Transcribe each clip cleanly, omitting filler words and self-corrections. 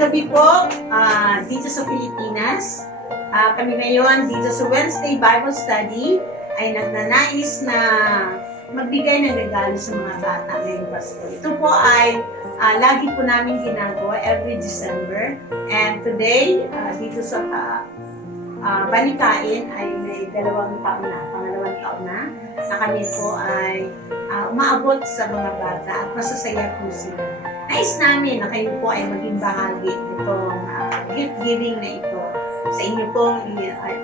gabi po dito sa Pilipinas. Kami ngayon dito sa Wednesday Bible Study ay nagnanais na magbigay ng regalo sa mga bata ngayong Pasko. Ito po ay lagi po namin ginagawa every December. And today, dito sa Balikain ay may pangalawang taon na kami po ay umaabot sa mga bata at masasaya po sila. Nais namin na kayo po ay maging bahagi nitong gift giving na ito. Sa inyo pong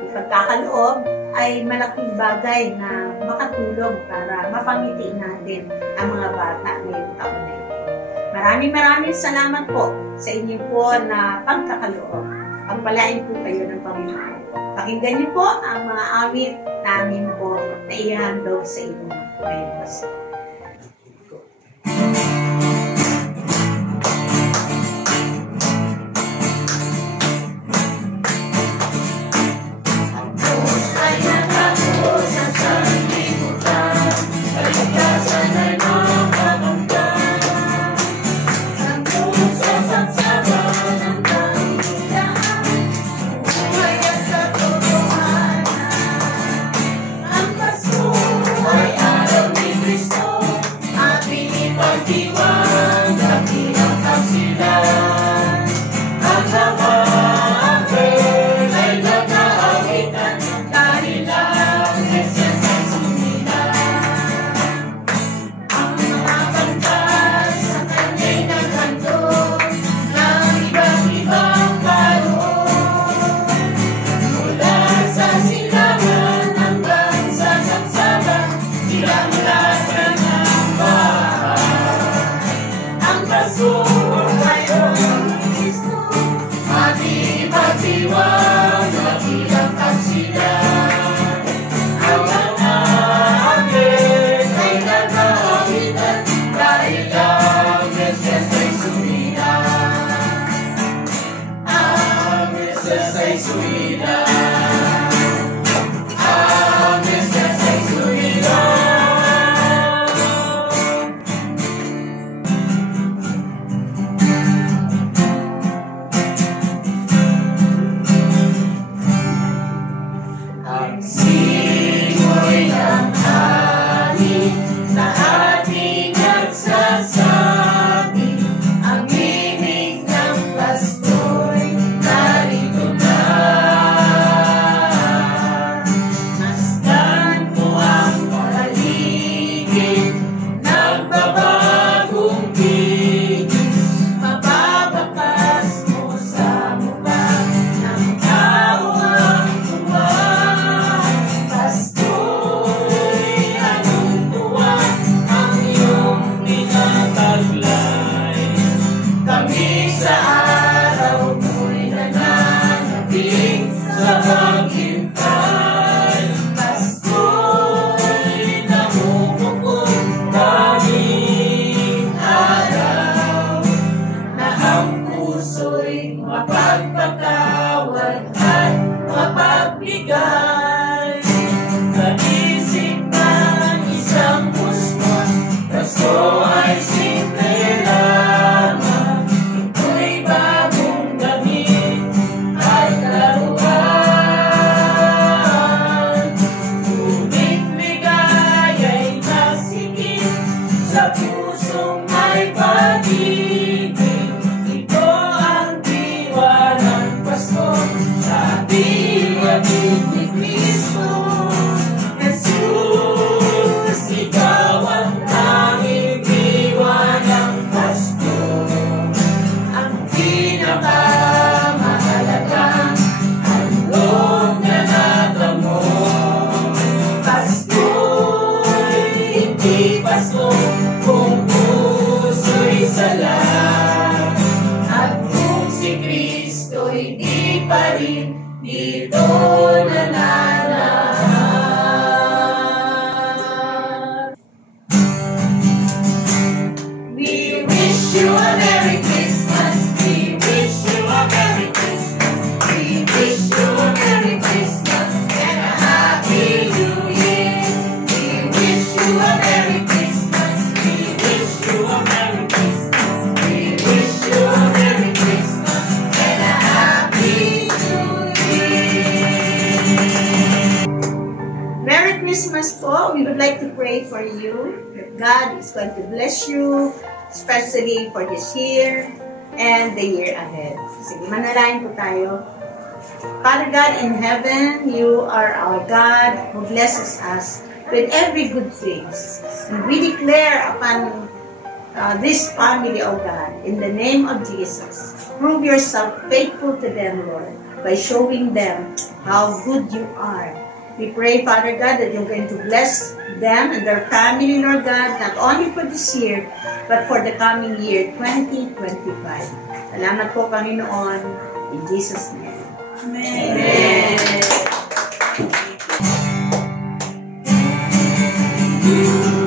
ipagkakaloob ay malaking bagay na makatulong para mapangiti natin ang mga bata ngayong taon na ito. Maraming salamat po sa inyo po na pagkakaloob. Pagpalain po kayo ng Panginoon. Pakinggan niyo po ang mga awit namin po na ihandog sa inyo ngayong Pasko. Cristo. Merry Christmas po. We would like to pray for you that God is going to bless you, especially for this year and the year ahead. Sige, manalangin po tayo. Father God in heaven, you are our God who blesses us with every good things. And we declare upon this family, O God, in the name of Jesus, prove yourself faithful to them, Lord, by showing them how good you are. We pray, Father God, that you're going to bless them and their family, Lord God, not only for this year, but for the coming year, 2025. Salamat po, Panginoon, in Jesus' name. Amen. Amen.